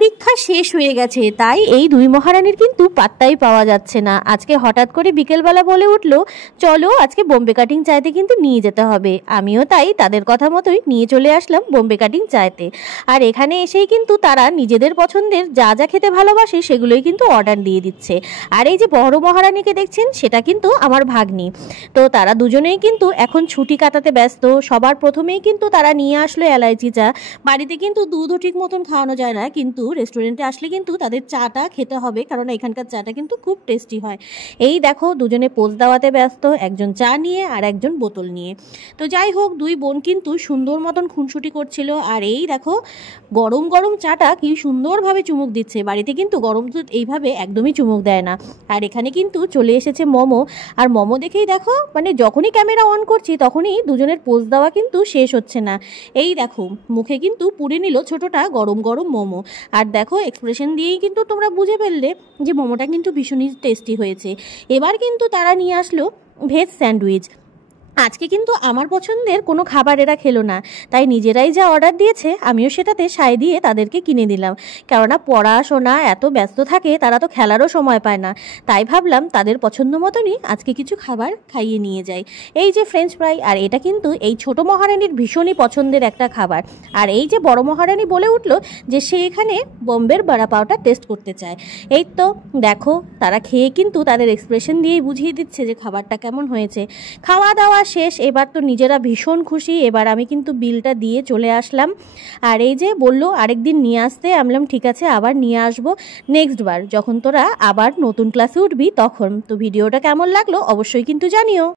পরীক্ষা শেষ হয়ে গেছে, তাই এই দুই মহারানীর কিন্তু পাত্তাই পাওয়া যাচ্ছে না। আজকে হঠাৎ করে বিকেলবেলা বলে উঠলো, চলো আজকে বোম্বে কাটিং চাইতে কিন্তু নিয়ে যেতে হবে। আমিও তাই তাদের কথা মতোই নিয়ে চলে আসলাম বোম্বে কাটিং চাইতে। আর এখানে এসেই কিন্তু তারা নিজেদের পছন্দের যা যা খেতে ভালোবাসে সেগুলোই কিন্তু অর্ডার দিয়ে দিচ্ছে। আর এই যে বড় মহারানীকে দেখছেন, সেটা কিন্তু আমার ভাগ্নি। তো তারা দুজনেই কিন্তু এখন ছুটি কাটাতে ব্যস্ত। সবার প্রথমেই কিন্তু তারা নিয়ে আসলো এলাইচি চা। বাড়িতে কিন্তু দুধও ঠিক মতন খাওয়ানো যায় না, কিন্তু রেস্টুরেন্টে আসলে কিন্তু তাদের চাটা খেতে হবে, কারণ এখানকার চাটা কিন্তু খুব টেস্টি হয়। এই দেখো দুজনে পোজ দেওয়াতে ব্যস্ত, একজন চা নিয়ে আর একজন বোতল নিয়ে। তো যাই হোক, দুই বোন কিন্তু সুন্দর মতন খুনসুটি করছিল। আর এই দেখো গরম গরম চাটা কি সুন্দরভাবে চুমুক দিচ্ছে। বাড়িতে কিন্তু গরম দুধ এইভাবে একদমই চুমুক দেয় না। আর এখানে কিন্তু চলে এসেছে মোমো। আর মোমো দেখেই দেখো, মানে যখনই ক্যামেরা অন করছি তখনই দুজনের পোজ দেওয়া কিন্তু শেষ হচ্ছে না। এই দেখো মুখে কিন্তু পুড়ে নিল ছোটটা গরম গরম মোমো। আর দেখো এক্সপ্রেশন দিয়েই কিন্তু তোমরা বুঝে ফেললে যে মোমোটা কিন্তু ভীষণই টেস্টি হয়েছে। এবার কিন্তু তারা নিয়ে আসলো ভেজ স্যান্ডউইচ। আজকে কিন্তু আমার পছন্দের কোনো খাবার এরা খেলো না, তাই নিজেরাই যা অর্ডার দিয়েছে আমিও সেটাতে সায় দিয়ে তাদেরকে কিনে দিলাম। কেননা পড়াশোনা এত ব্যস্ত থাকে, তারা তো খেলারও সময় পায় না। তাই ভাবলাম তাদের পছন্দ মতনই আজকে কিছু খাবার খাইয়ে নিয়ে যাই। এই যে ফ্রেঞ্চ ফ্রাই, আর এটা কিন্তু এই ছোট মহারানীর ভীষণই পছন্দের একটা খাবার। আর এই যে বড় মহারানী বলে উঠলো যে সে এখানে বোম্বের বড়া পাওটা টেস্ট করতে চায়। এই তো দেখো তারা খেয়ে কিন্তু তাদের এক্সপ্রেশন দিয়েই বুঝিয়ে দিচ্ছে যে খাবারটা কেমন হয়েছে। খাওয়া দাওয়া শেষ, এবার তো নিজেরা ভীষণ খুশি। এবার আমি কিন্তু বিলটা দিয়ে চলে আসলাম। আর এই যে বললো আরেকদিন নিয়ে আসতে, আমি বললাম ঠিক আছে আবার নিয়ে আসবো নেক্সট বার, যখন তোরা আবার নতুন ক্লাসে উঠবি তখন। তো ভিডিওটা কেমন লাগলো অবশ্যই কিন্তু জানিও।